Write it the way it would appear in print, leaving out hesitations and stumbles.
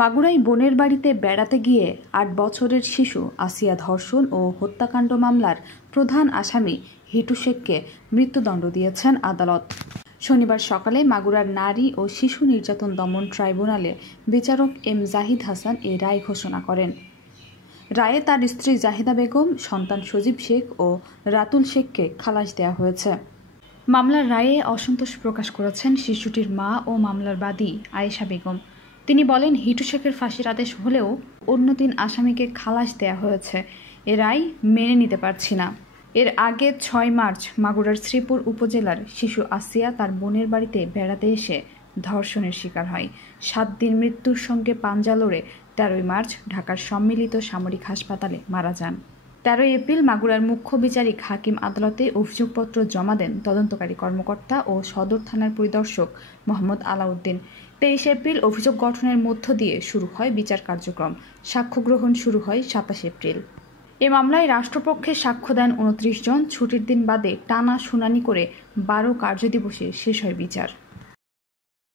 মাগুরায় বোনের বাড়িতে বেড়াতে গিয়ে ৮ বছরের শিশু আসিয়া ধর্ষণ ও হত্যাকাণ্ড মামলার প্রধান আসামি হিটু শেখকে মৃত্যুদণ্ড দিয়েছেন আদালত। শনিবার সকালে মাগুরার নারী ও শিশু নির্যাতন দমন ট্রাইব্যুনালের বিচারক এম জাহিদ হাসান এ রায় ঘোষণা করেন। রায়ে তার স্ত্রী জাহিদা বেগম, সন্তান সজীব শেখ ও রাতুল শেখকে খালাস দেওয়া হয়েছে। মামলার রায়ে অসন্তোষ প্রকাশ করেছেন শিশুটির মা ও মামলার বাদী আয়েশা বেগম। তিনি বলেন, হিটু শেখের ফাঁসির আদেশ হলেও অন্য ৩ আসামিকে খালাস দেয়া হয়েছে, এ রায় মেনে নিতে পারছি না। এর আগে ৬ মার্চ মাগুরার শ্রীপুর উপজেলার শিশু আসিয়া তার বোনের বাড়িতে বেড়াতে এসে ধর্ষণের শিকার হয়। ৭ দিন মৃত্যুর সঙ্গে পাঞ্জা লড়ে ১৩ মার্চ ঢাকার সম্মিলিত সামরিক হাসপাতালে মারা যান। ১৩ এপ্রিল মাগুরার মুখ্য বিচারিক হাকিম আদালতে অভিযোগপত্র জমা দেন তদন্তকারী কর্মকর্তা ও সদর থানার পরিদর্শক মোহাম্মদ আলাউদ্দিন। ২৩ এপ্রিল অভিযোগ গঠনের মধ্য দিয়ে শুরু হয় বিচার কার্যক্রম। সাক্ষ্য গ্রহণ শুরু হয় ২৭ এপ্রিল। এ মামলায় রাষ্ট্রপক্ষে সাক্ষ্য দেন ২৯ জন। ছুটির দিন বাদে টানা শুনানি করে ১২ কার্যদিবসে শেষ হয় বিচার।